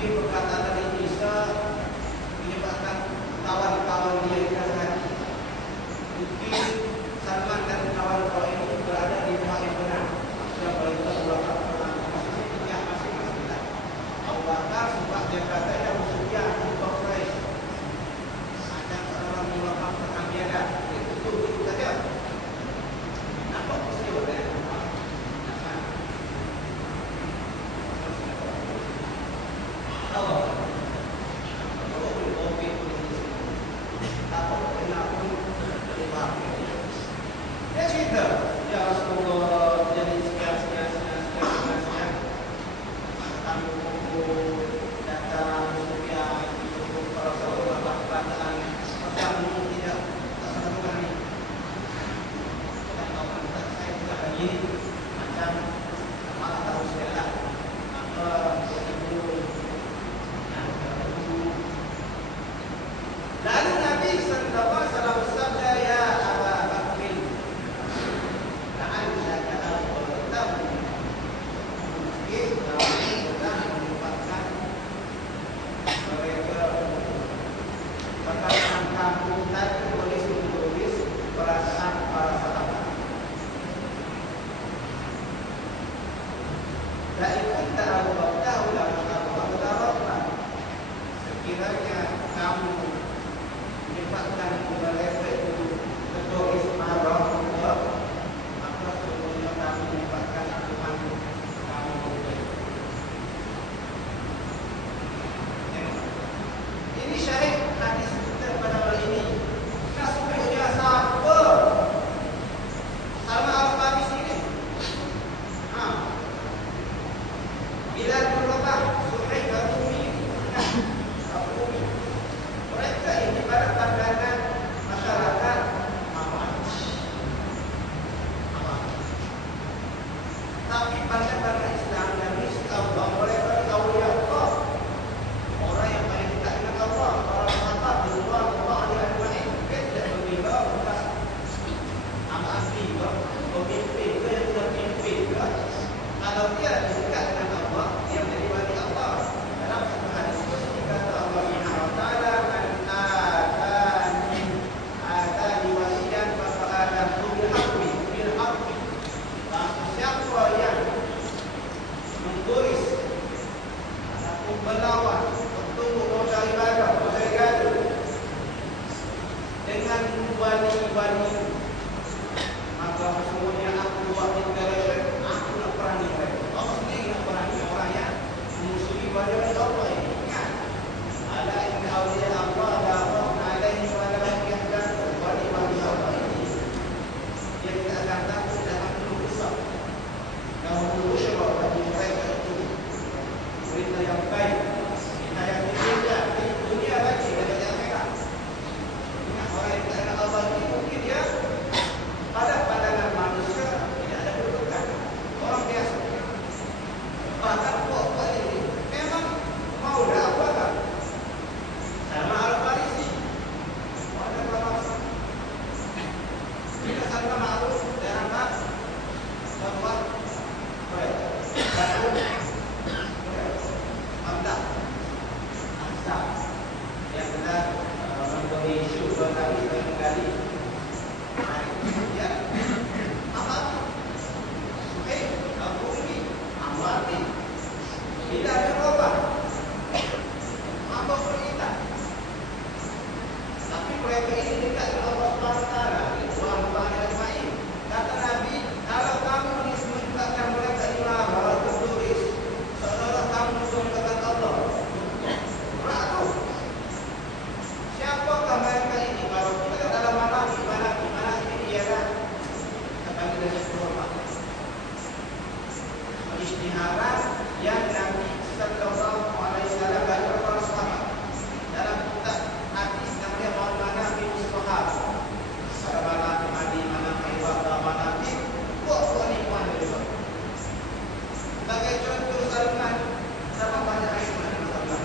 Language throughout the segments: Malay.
Mungkin perkataan dari Isa menyebabkan kawan-kawan dia keras hati. Mungkin Salman dan kawan-kawan ini berada di tempat yang benar. Yang paling ulama maksudnya masing-masing lah. Abu Bakar sebab dia kata yang musuhnya untuk Quraisy. Ada seorang ulama perkambianan. Itu saja. Nampak peristiwa kan? Dia cerita, ya Rasulullah jadi sekian tentang buku data Sufyan itu para sahabat perkataan macam tidak satu ini. Dan kalau saya juga lagi macam malah tahu segala apa itu. Lalu Nabi sallallahu alaihi wasallam bersabda, ya Abu Bakar, la'allaka al-qur'an mungkin kamu sudah melupakan mereka perkataan kamu tadi menulis perasaan para sahabat. La ikut Abu Bakar ulama sekiranya kamu menyebabkan mereka itu tertulis marah, maka sebenarnya kamu menyebabkan Tuhan kamu berdoa. Ini syahid hadis kita pada malam ini. Kasutnya siapa? Salman Al-Farisi ini. Bila berubah Suhaib Al-Rumi. Mereka ini pada pandangan masyarakat aman. Tapi pada pandangan Islam dan Allah, mereka awliya Allah, orang yang paling dekat dengan Allah, para sahabat Allah alaihi tidak berbeza bekas asli pemimpin ke yang sudah pimpin ke. Kalau dia dekat dengan Allah, dia menjadi wali Allah. Dalam satu hadis itu kata Allah Subhanahu wa taala, melawan untuk roda ibadah, roda ibadah dengan wali-wali, maka semuanya aku buat declaration, aku nak perangi mereka. Allah sendiri nak perangi orang yang memusuhi wali-wali Allah ini. Ala inna awliya Allah la khawfun alaihim wa la hum yahzanun. Wali-wali Allah ini dia tidak akan takut dan akan besar. Kamu berusaha bagi mereka itu berita yang baik, berita yang tidak di dunia lagi dan yang akhirat. Orang yang tidak ada Allah ini mungkin dia pada pandangan manusia tidak ada kedudukan, orang biasa. Bahkan puak-puak ini memang mau dakwah sama Al-Farisi. Ada berapa? Kita sama ma'ruf dan nahi bahwa yang kita memberi isu berkali kali. Ya, apa? Suhaib, Al-Rumi, Amwati. Bila ada berubah, apa perintah? Tapi mereka ini dekat dengan Allah Subhanahu wa taala. Tuhan Al-Main. Kata Nabi, kalau kamu menyebabkan mereka imarah tertulis, seolah kamu menyebabkan Allah. Siapakah mereka ini? Kalau kita dalam mana ini ialah kata dari Quran. Istiharat yang Nabi sallallahu alaihi wasallam bagi para sahabat dalam kitab hadis namanya Maulana bin Suhab. Pada mana di mana ibadah mana di buat ni puan itu. Sebagai contoh Salman sama banyak ayat Salman.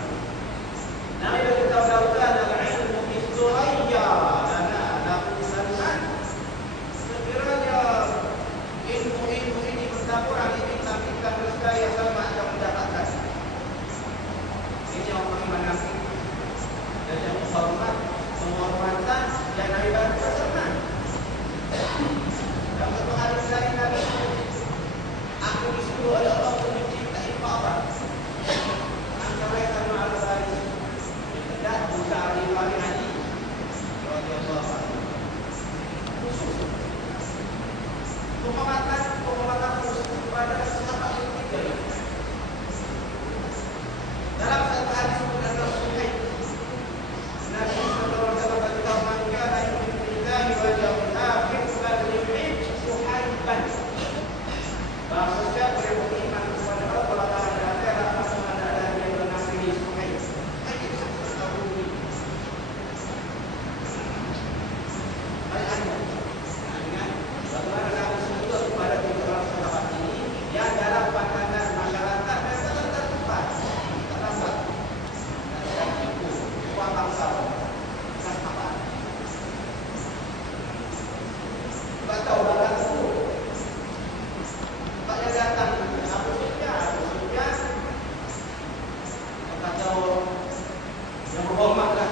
Nabi beritahu Daudah al-ilmu bis-suraya lana lahu Salman. Sekiranya ilmu ini bertabur ahli bintang-bintang bersekaya sama akan mendapat dan yang hormat, penghormatan dan ibadah senang. Dan satu hari lain Nabi, aku disuruh oleh Allah untuk mencintai Ka'bah. Antara karena al-Bari dan Musa al-Bari Hadi radhiyallahu anhu. Khusus penghormatan khusus kepada sahabat ketiga. Dalam satu hadis adalah Sahih Nabi sallallahu alaihi wasallam berkata, "Man kana yu'minu billahi wal yawmil akhir falyuhib suhaiban." Bahwa siapa yang beriman kepada Allah dan hari akhirat maka hendaklah dia mengasihi Suhaib. Hadis Abu Hurairah. Ayat bagaimana Nabi sebut kepada tiga orang sahabat ini yang dalam pandangan masyarakat mereka tertempat, dan itu uang bangsa sahabat. Tak tahu bahkan itu tak yang datang Abu Sufyan kata yang berhormatlah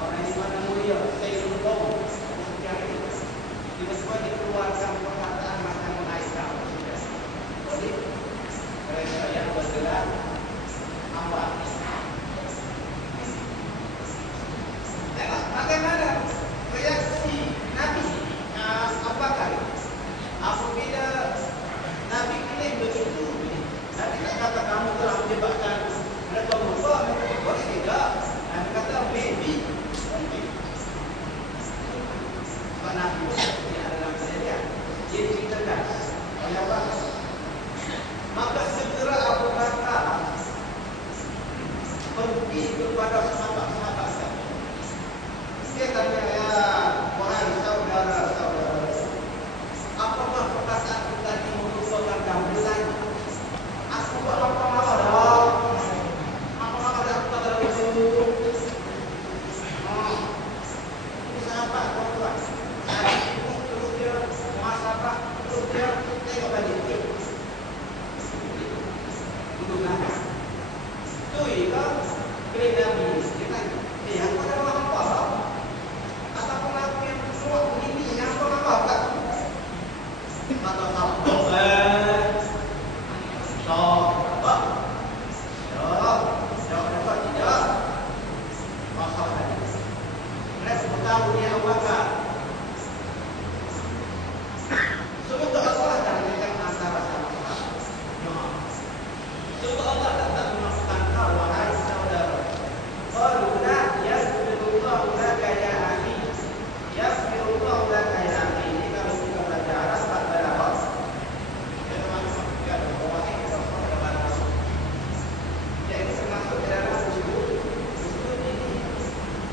orang ini mana mulia Sayyidul Qaum Abu Sufyan itu. Tiba-tiba dikeluarkan perkataan macam menaikkan jadi mereka yang bergerak awal. Bagaimana reaksi Nabi Abu Bakar apabila Nabi klaim begitu? Nabi tak kata kamu telah menyebabkan mereka berubah, mereka berubah tidak. Nabi kata maybe. Sebab Nabi ini adalah kejadian. Dia ceritakan oleh Abu Bakar. Maka segera Abu Bakar pergi kepada sahabat-sahabat tadi. Dia tanya, ya wahai saudara-saudara, apakah perkataan kita tadi merupakan gambaran? Aku buat apa-apa dah. Apa-apa dah aku tak ada itu. Ini sahabat tuan-tuan. Saya sibuk terus dia muhasabah, terus dia tengok balik dia. Duduk belakang. Tu ke klaim Nabi. Dia tanya, aku ada buat apa tau? Ataupun aku yang buat begini, yang apa tak? Kata sahabat, jawab dapat tidak? Masalah. Mereka bertahu dia Abu Bakar. Semoga Allah dan mereka antara sama-sama. Semoga Allah tak memaafkan kau wahai saudara. Qauluna yaghfirullahu laka ya akhi. Yaghfirullahu laka ya akhi. Ini kalau kita belajar Arab tak berapa. Ya teman-teman, ya bahwa ini pada bahasa. Ya ini termasuk dalam usul ini.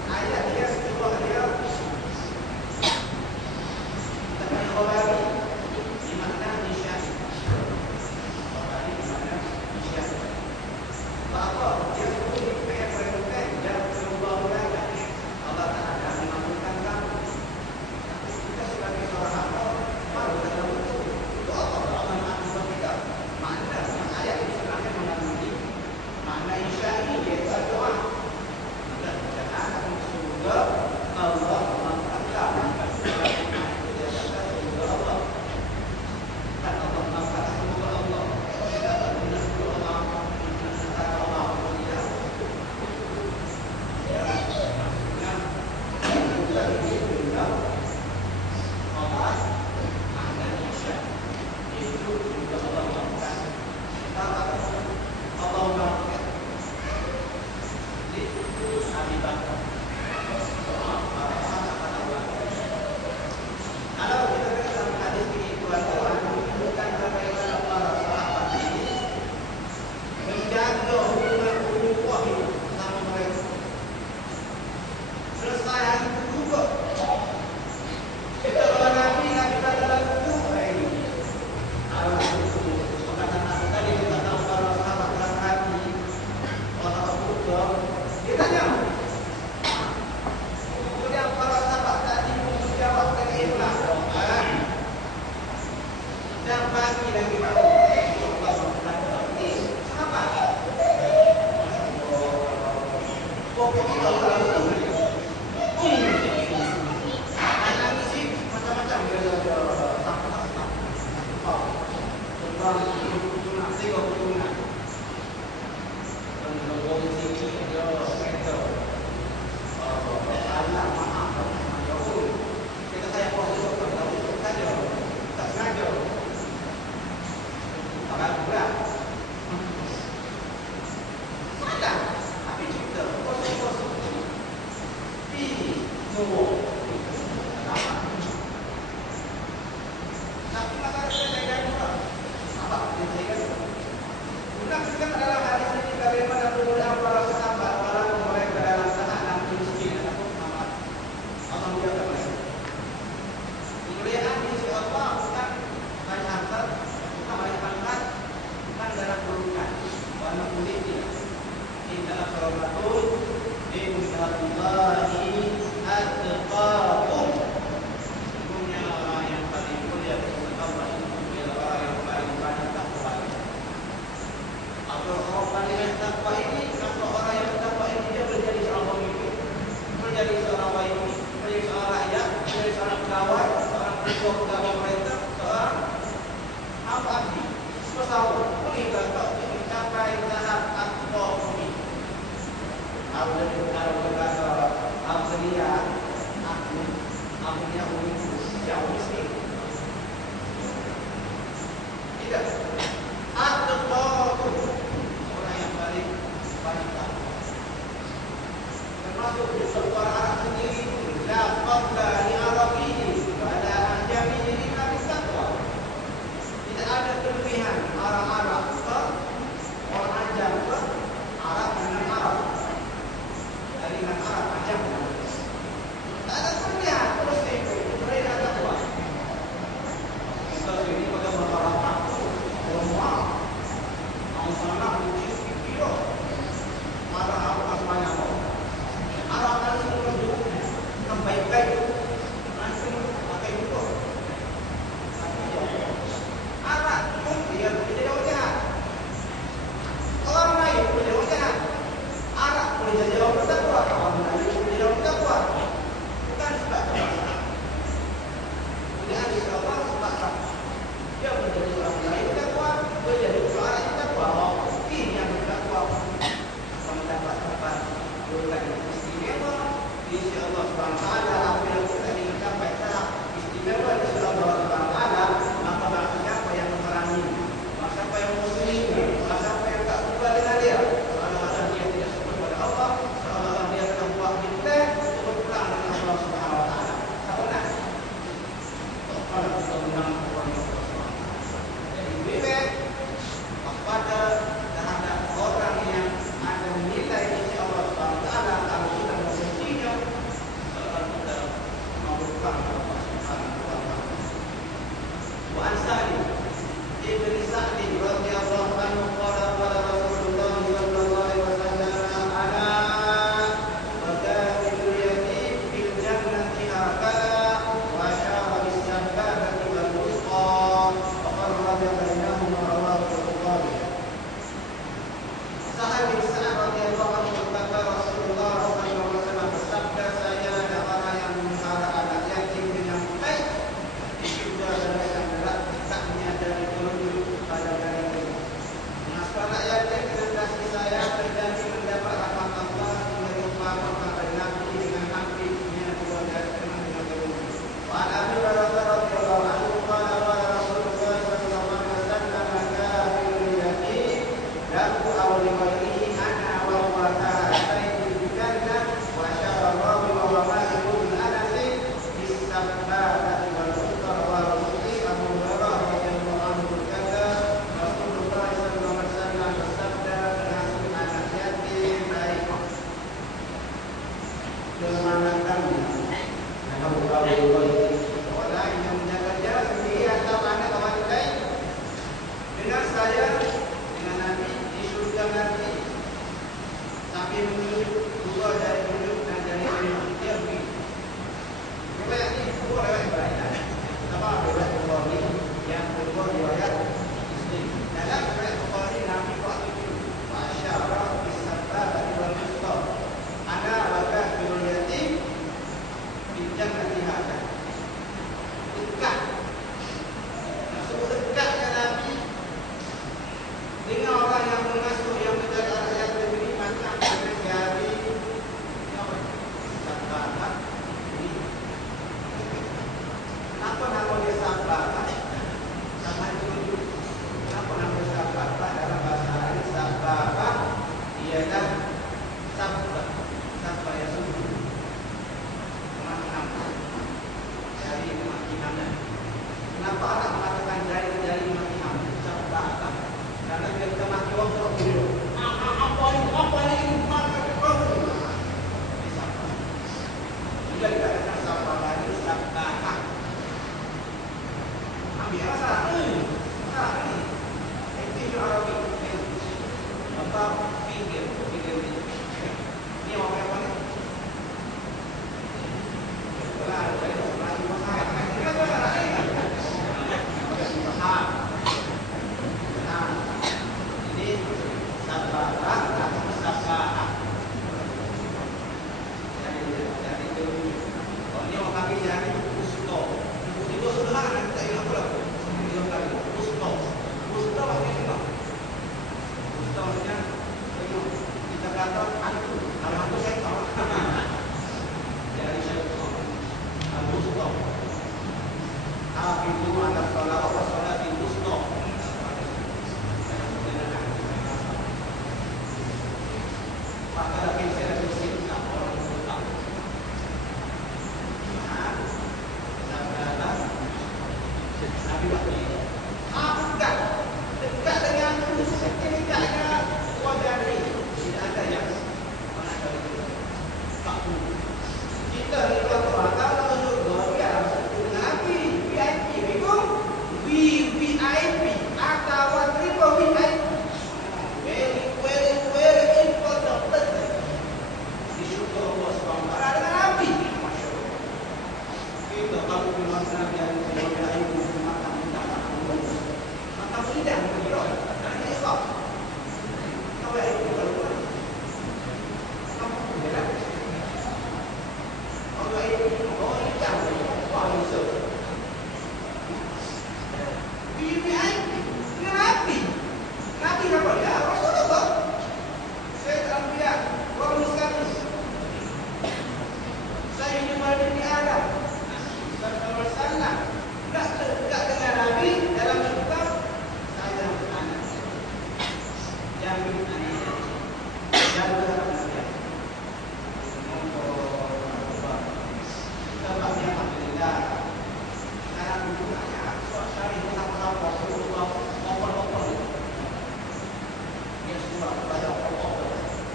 Ayat dia kedua dia tentang khawari di makna nisyan. Khawari di makna nisyan. Apa dia sebut ayat berikutnya dan Rasulullah laka. Allah Taala mengamalkan kamu. Kita sebagai seorang hamba baru kita betul. Itu Allah mengamalkan kita. Makna ayat ini sebenarnya mengandungi makna insya ini yaitu doa. Dan bacaan akan semoga Allah mengamalkan kamu. Itu dia kata semoga Allah. Dan Allah mengamalkan semoga Allah. Tidak ada benar semoga Allah. Kata Allah tidak. Ya, maksudnya kita ini benar Allah ada insya. Itu juga Allah mengamalkan. Kita kata Allah mengamalkan. Itu Nabi Bakar. Doa para kan dalam hadis ini bagaimana kemuliaan para sahabat walaupun mereka dalam keadaan miskin ataupun amat Allah muliakan mereka. Kemuliaan di sisi Allah bukan hanya harta, bukan hanya pangkat, bukan darah turunan, warna kulitnya. Inna akramakum indallahi atqakum. Sesungguhnya orang yang paling mulia di sisi Allah itu adalah orang yang paling banyak takwa. Atau orang paling takwa ini, atau orang yang bertakwa ini dia menjadi seorang pemimpin, menjadi seorang wahyudi, menjadi seorang rakyat, menjadi seorang pegawai, seorang ketua pegawai pemerintah, seorang hamba abdi, pesawat, meninggal untuk mencapai tahap atqwa ini. Kalau berkata Abdiya, Abdiya jauh miskin. Tidak. Atqwa orang yang paling banyak takwa. Termasuk di orang Arab sendiri, la qabla li Arabihi wa la ajamihi illa bis taqwa. Tidak ada kelebihan orang Arab ke orang Ajam ke Arab dengan Arab. Dengan Arab Ajam. Tak ada kelebihan, terus itu mereka takwa. Kita ini pada masyarakat semua orang sana uji kilo. Marah apa semuanya. Arab kan semua dulu baik-baik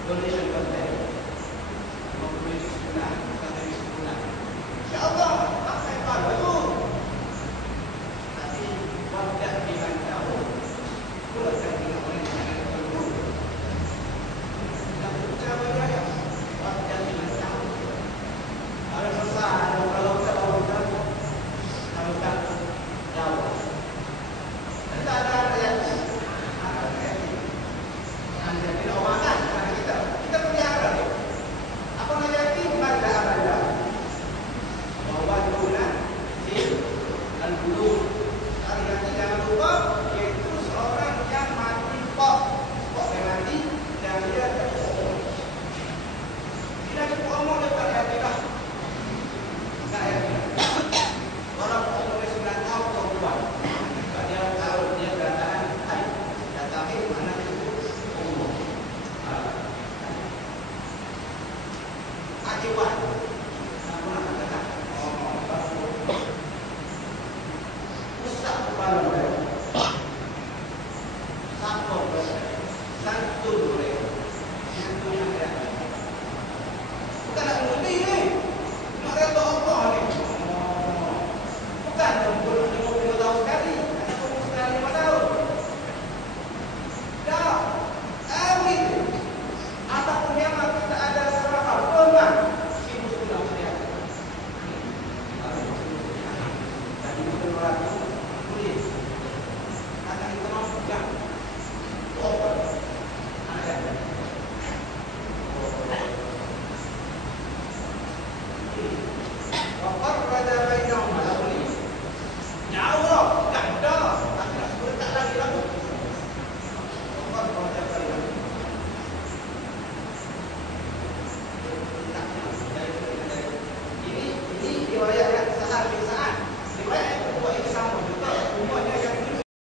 Donation